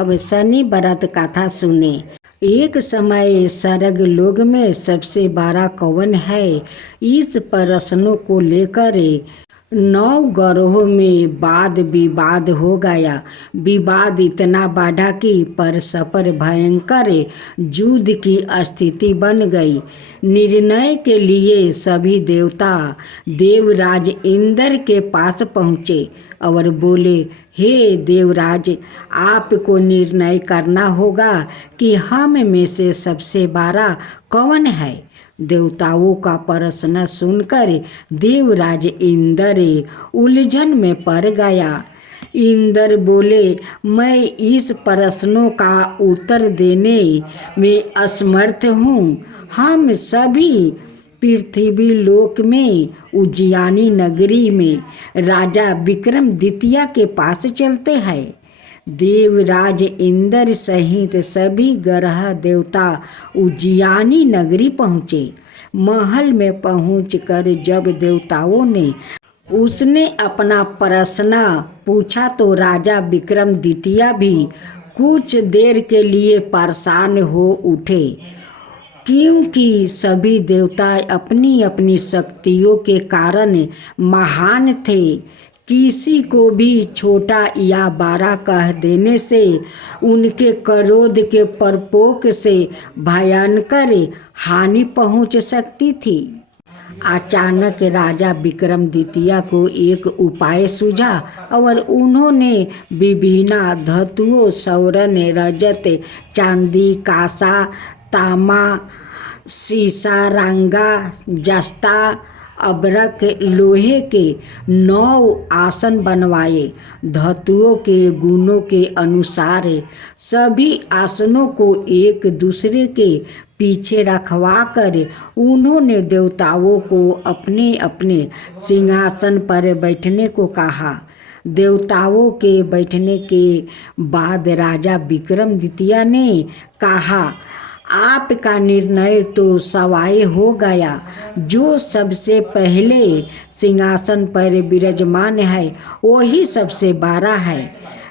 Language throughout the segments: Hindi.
अब शनि व्रत कथा सुने। एक समय स्वर्ग लोक में सबसे बड़ा कौन है, इस प्रश्नों को लेकर 9 ग्रहों में वाद विवाद हो गया। विवाद इतना बढ़ा कि परस्पर भयंकर युद्ध की स्थिति बन गई। निर्णय के लिए सभी देवता देवराज इंद्र के पास पहुँचे और बोले, हे देवराज, आपको निर्णय करना होगा कि हम में से सबसे बड़ा कौन है। देवताओं का प्रश्न सुनकर देवराज इंद्र उलझन में पड़ गया। इंद्र बोले, मैं इस प्रश्नों का उत्तर देने में असमर्थ हूँ। हम सभी पृथ्वी लोक में उज्जैनी नगरी में राजा विक्रमादित्य के पास चलते हैं। देवराज इंद्र सहित सभी ग्रह देवता उज्जैनी नगरी पहुँचे। महल में पहुंचकर जब देवताओं ने उसने अपना प्रश्न पूछा तो राजा विक्रमादित्य भी कुछ देर के लिए परेशान हो उठे, क्योंकि सभी देवता अपनी अपनी शक्तियों के कारण महान थे। किसी को भी छोटा या बड़ा कह देने से उनके क्रोध के प्रकोप से भयंकर हानि पहुंच सकती थी। अचानक राजा विक्रमादित्य को एक उपाय सूझा और उन्होंने विभिन्न धातुओं स्वर्ण, रजत, चांदी, कांसा, तांबा, सीसा, रंगा, जस्ता, अब्रक, लोहे के 9 आसन बनवाए। धातुओं के गुणों के अनुसार सभी आसनों को एक दूसरे के पीछे रखवा कर उन्होंने देवताओं को अपने अपने सिंहासन पर बैठने को कहा। देवताओं के बैठने के बाद राजा विक्रमादित्य ने कहा, आपका निर्णय तो सवाय हो गया। जो सबसे पहले सिंहासन पर विराजमान है वही सबसे बड़ा है।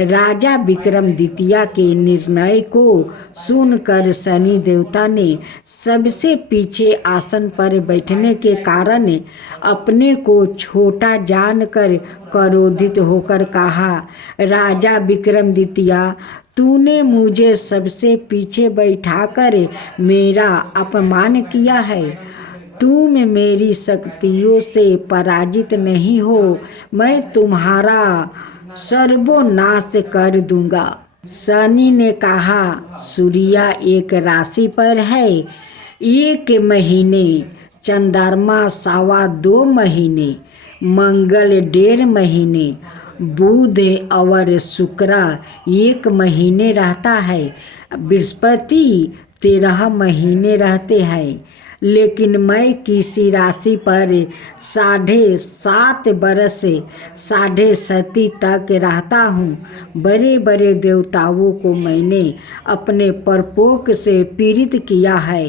राजा विक्रमादित्य के निर्णय को सुनकर शनि देवता ने सबसे पीछे आसन पर बैठने के कारण अपने को छोटा जानकर क्रोधित होकर कहा, राजा विक्रमादित्य, तूने मुझे सबसे पीछे बैठाकर मेरा अपमान किया है। तुम मेरी शक्तियों से पराजित नहीं हो। मैं तुम्हारा सर्वनाश कर दूंगा। शनि ने कहा, सूर्य एक राशि पर है 1 महीने, चंद्रमा 2.25 महीने, मंगल 1.5 महीने, बुध और शुक्र 1 महीने रहता है, बृहस्पति 13 महीने रहते हैं। लेकिन मैं किसी राशि पर 7.5 बरस 7.5 तक रहता हूँ। बड़े बड़े देवताओं को मैंने अपने प्रकोप से पीड़ित किया है।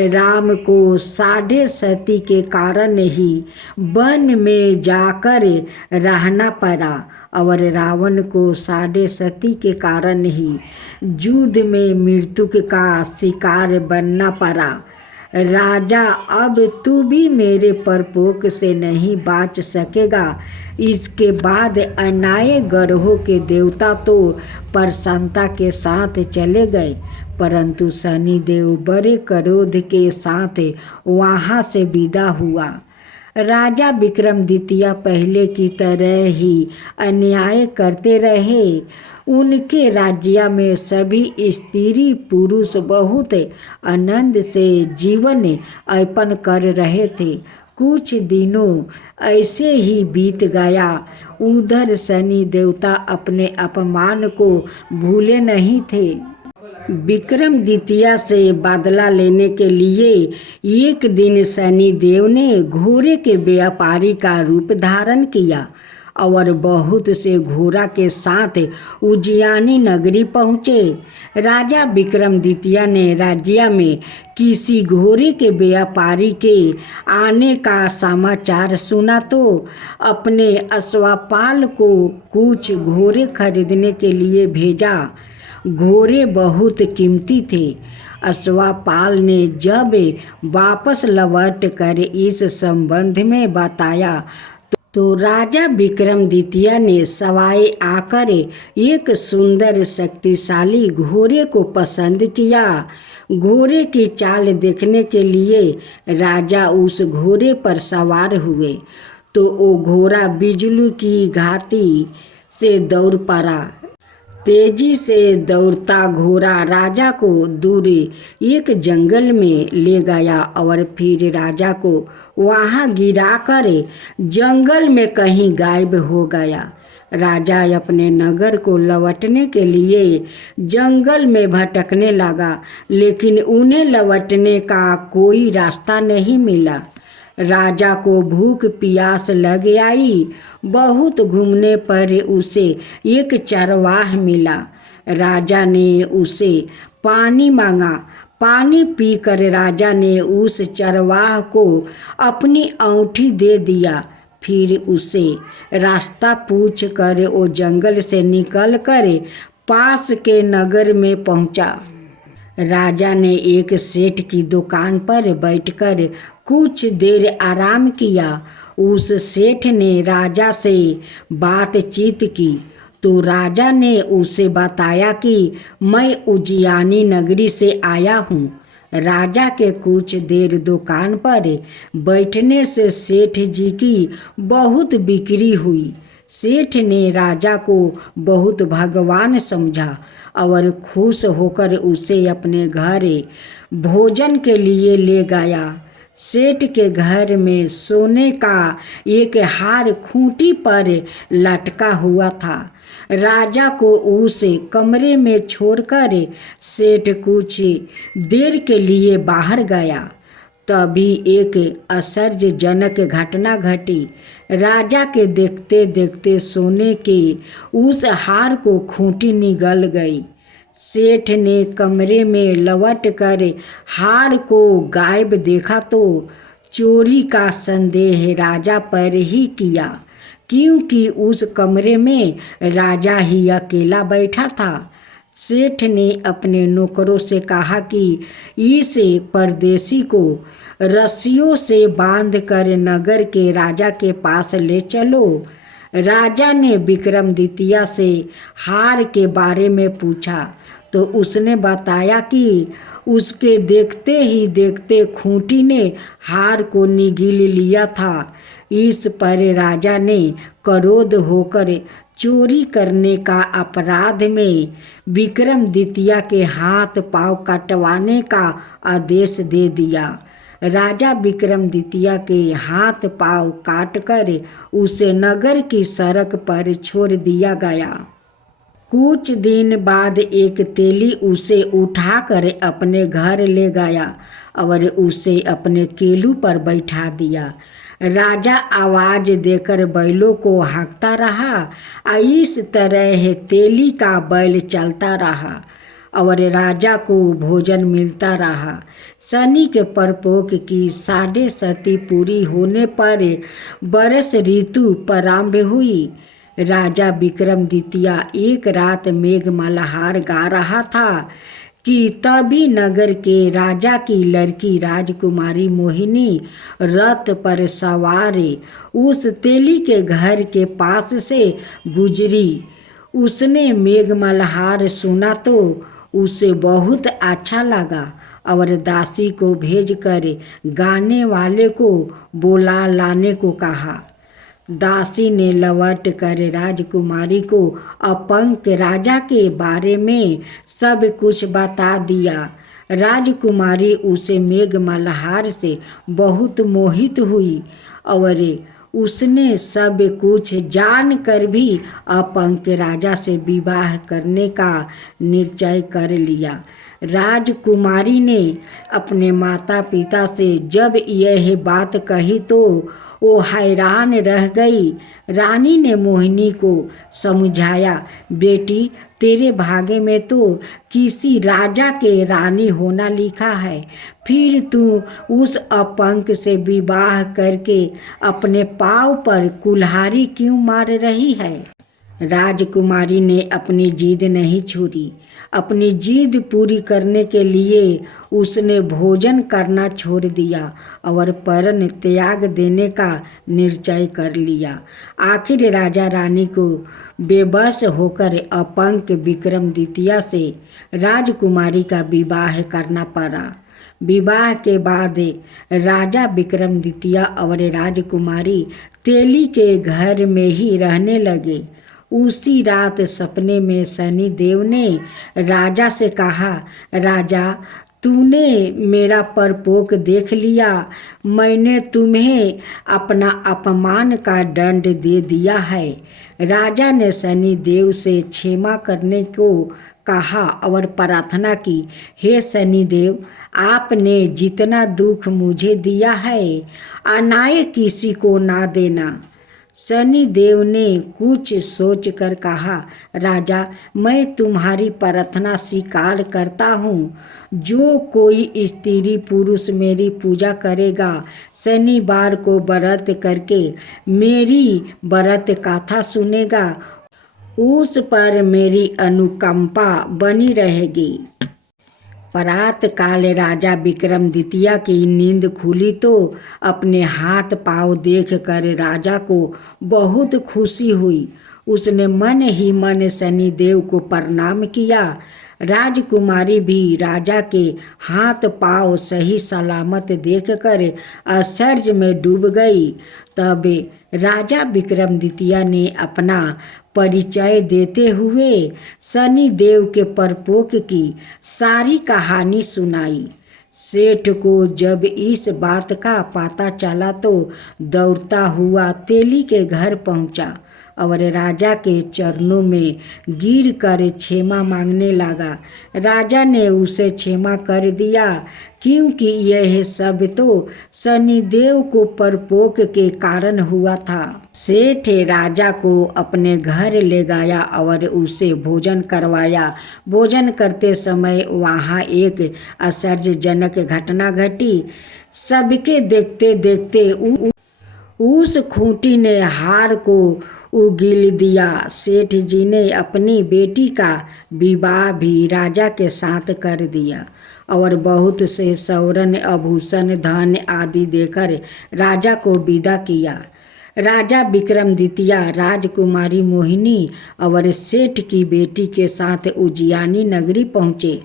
राम को 7.5 के कारण ही वन में जाकर रहना पड़ा और रावण को 7.5 के कारण ही युद्ध में मृत्यु का शिकार बनना पड़ा। राजा, अब तू भी मेरे प्रकोप से नहीं बच सकेगा। इसके बाद अन्य ग्रहों के देवता तो प्रसन्नता के साथ चले गए, परंतु शनिदेव बड़े क्रोध के साथ वहाँ से विदा हुआ। राजा विक्रमादित्य पहले की तरह ही अन्याय करते रहे। उनके राज्य में सभी स्त्री पुरुष बहुत आनंद से जीवन यापन कर रहे थे। कुछ दिनों ऐसे ही बीत गया। उधर शनि देवता अपने अपमान को भूले नहीं थे। विक्रमादित्य से बदला लेने के लिए एक दिन शनि देव ने घोड़े के व्यापारी का रूप धारण किया और बहुत से घोड़ा के साथ उज्जैनी नगरी पहुँचे। राजा विक्रमादित्य ने राज्य में किसी घोड़े के व्यापारी के आने का समाचार सुना तो अपने अश्वपाल को कुछ घोड़े खरीदने के लिए भेजा। घोड़े बहुत कीमती थे। अश्वपाल ने जब वापस लौट कर इस संबंध में बताया तो राजा विक्रमादित्य ने सवाई आकर एक सुंदर शक्तिशाली घोड़े को पसंद किया। घोड़े की चाल देखने के लिए राजा उस घोड़े पर सवार हुए तो वो घोड़ा बिजली की घाटी से दौड़ पड़ा। तेजी से दौड़ता घोड़ा राजा को दूर एक जंगल में ले गया और फिर राजा को वहां गिराकर जंगल में कहीं गायब हो गया। राजा अपने नगर को लौटने के लिए जंगल में भटकने लगा, लेकिन उन्हें लौटने का कोई रास्ता नहीं मिला। राजा को भूख प्यास लग आई। बहुत घूमने पर उसे एक चरवाह मिला। राजा ने उसे पानी मांगा। पानी पीकर राजा ने उस चरवाह को अपनी अंगूठी दे दिया। फिर उसे रास्ता पूछ कर वो जंगल से निकल कर पास के नगर में पहुंचा। राजा ने एक सेठ की दुकान पर बैठकर कुछ देर आराम किया। उस सेठ ने राजा से बातचीत की तो राजा ने उसे बताया कि मैं उज्जैनी नगरी से आया हूँ। राजा के कुछ देर दुकान पर बैठने से सेठ जी की बहुत बिक्री हुई। सेठ ने राजा को बहुत भगवान समझा और खुश होकर उसे अपने घर भोजन के लिए ले गया। सेठ के घर में सोने का एक हार खूंटी पर लटका हुआ था। राजा को उस कमरे में छोड़कर सेठ कुछ देर के लिए बाहर गया। तभी एक आश्चर्यजनक घटना घटी। राजा के देखते देखते सोने के उस हार को खूंटी निगल गई। सेठ ने कमरे में लौट कर हार को गायब देखा तो चोरी का संदेह राजा पर ही किया, क्योंकि उस कमरे में राजा ही अकेला बैठा था। सेठ ने अपने नौकरों से कहा कि इस परदेशी को रस्सियों से बांधकर नगर के राजा के पास ले चलो। राजा ने विक्रमादित्य से हार के बारे में पूछा तो उसने बताया कि उसके देखते ही देखते खूंटी ने हार को निगल लिया था। इस पर राजा ने क्रोध होकर चोरी करने का अपराध में विक्रमादित्य के हाथ पांव कटवाने का आदेश दे दिया। राजा विक्रमादित्य के हाथ पांव काटकर उसे नगर की सड़क पर छोड़ दिया गया। कुछ दिन बाद एक तेली उसे उठाकर अपने घर ले गया और उसे अपने केलू पर बैठा दिया। राजा आवाज देकर बैलों को हाँकता रहा। इस तरह तेली का बैल चलता रहा और राजा को भोजन मिलता रहा। शनि के प्रकोप की 7.5 पूरी होने पर वर्ष ऋतु प्रारंभ हुई। राजा विक्रमादित्य एक रात मेघ मल्हार गा रहा था कि तभी नगर के राजा की लड़की राजकुमारी मोहिनी रथ पर सवार उस तेली के घर के पास से गुजरी। उसने मेघ मल्हार सुना तो उसे बहुत अच्छा लगा और दासी को भेजकर गाने वाले को बुला लाने को कहा। दासी ने लौट कर राजकुमारी को अपंग राजा के बारे में सब कुछ बता दिया। राजकुमारी उसे मेघ मल्हार से बहुत मोहित हुई और उसने सब कुछ जानकर भी अपंग राजा से विवाह करने का निश्चय कर लिया। राजकुमारी ने अपने माता पिता से जब यह बात कही तो वो हैरान रह गई। रानी ने मोहिनी को समझाया, बेटी तेरे भाग्य में तो किसी राजा के रानी होना लिखा है, फिर तू उस अपंग से विवाह करके अपने पाँव पर कुल्हाड़ी क्यों मार रही है। राजकुमारी ने अपनी जिद नहीं छोड़ी। अपनी जिद पूरी करने के लिए उसने भोजन करना छोड़ दिया और परण त्याग देने का निश्चय कर लिया। आखिर राजा रानी को बेबस होकर अपंग विक्रमादित्य से राजकुमारी का विवाह करना पड़ा। विवाह के बाद राजा विक्रमादित्य और राजकुमारी तेली के घर में ही रहने लगे। उसी रात सपने में शनि देव ने राजा से कहा, राजा, तूने मेरा परपोक देख लिया। मैंने तुम्हें अपना अपमान का दंड दे दिया है। राजा ने शनि देव से क्षमा करने को कहा और प्रार्थना की, हे शनि देव, आपने जितना दुख मुझे दिया है अनाय किसी को ना देना। शनि देव ने कुछ सोचकर कहा, राजा, मैं तुम्हारी प्रार्थना स्वीकार करता हूँ। जो कोई स्त्री पुरुष मेरी पूजा करेगा, शनिवार को व्रत करके मेरी व्रत कथा सुनेगा, उस पर मेरी अनुकंपा बनी रहेगी। प्रात काल राजा विक्रमादित्य की नींद खुली तो अपने हाथ पांव देखकर राजा को बहुत खुशी हुई। उसने मन ही मन शनि देव को प्रणाम किया। राजकुमारी भी राजा के हाथ पांव सही सलामत देखकर आश्चर्य में डूब गई। तब राजा विक्रमादित्य ने अपना परिचय देते हुए शनि देव के परपोक की सारी कहानी सुनाई। सेठ को जब इस बात का पता चला तो दौड़ता हुआ तेली के घर पहुंचा और राजा के चरणों में गिर कर क्षमा मांगने लगा। राजा ने उसे क्षमा कर दिया, क्योंकि यह सब तो शनिदेव को परपोक के कारण हुआ था। सेठ राजा को अपने घर ले गया और उसे भोजन करवाया। भोजन करते समय वहाँ एक आश्चर्यजनक घटना घटी। सबके देखते देखते उस खूंटी ने हार को उगील दिया। सेठ जी ने अपनी बेटी का विवाह भी राजा के साथ कर दिया और बहुत से स्वर्ण आभूषण धन आदि देकर राजा को विदा किया। राजा विक्रमादित्य राजकुमारी मोहिनी और सेठ की बेटी के साथ उज्जैनी नगरी पहुँचे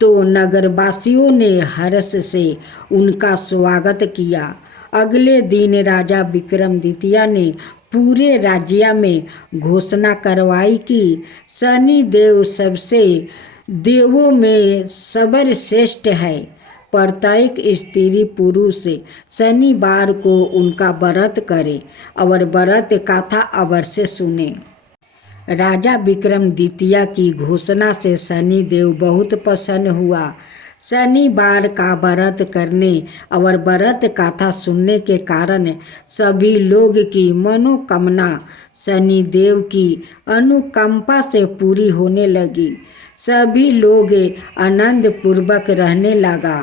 तो नगरवासियों ने हर्ष से उनका स्वागत किया। अगले दिन राजा विक्रमादित्य ने पूरे राज्य में घोषणा करवाई कि शनि देव सबसे देवों में सर्वश्रेष्ठ है। प्रत्येक स्त्री पुरुष शनिवार को उनका व्रत करे और व्रत कथा अवश्य सुने। राजा विक्रमादित्य की घोषणा से शनि देव बहुत प्रसन्न हुआ। शनिवार का व्रत करने और व्रत कथा सुनने के कारण सभी लोग की मनोकामना शनि देव की अनुकंपा से पूरी होने लगी। सभी लोग आनंद पूर्वक रहने लगा।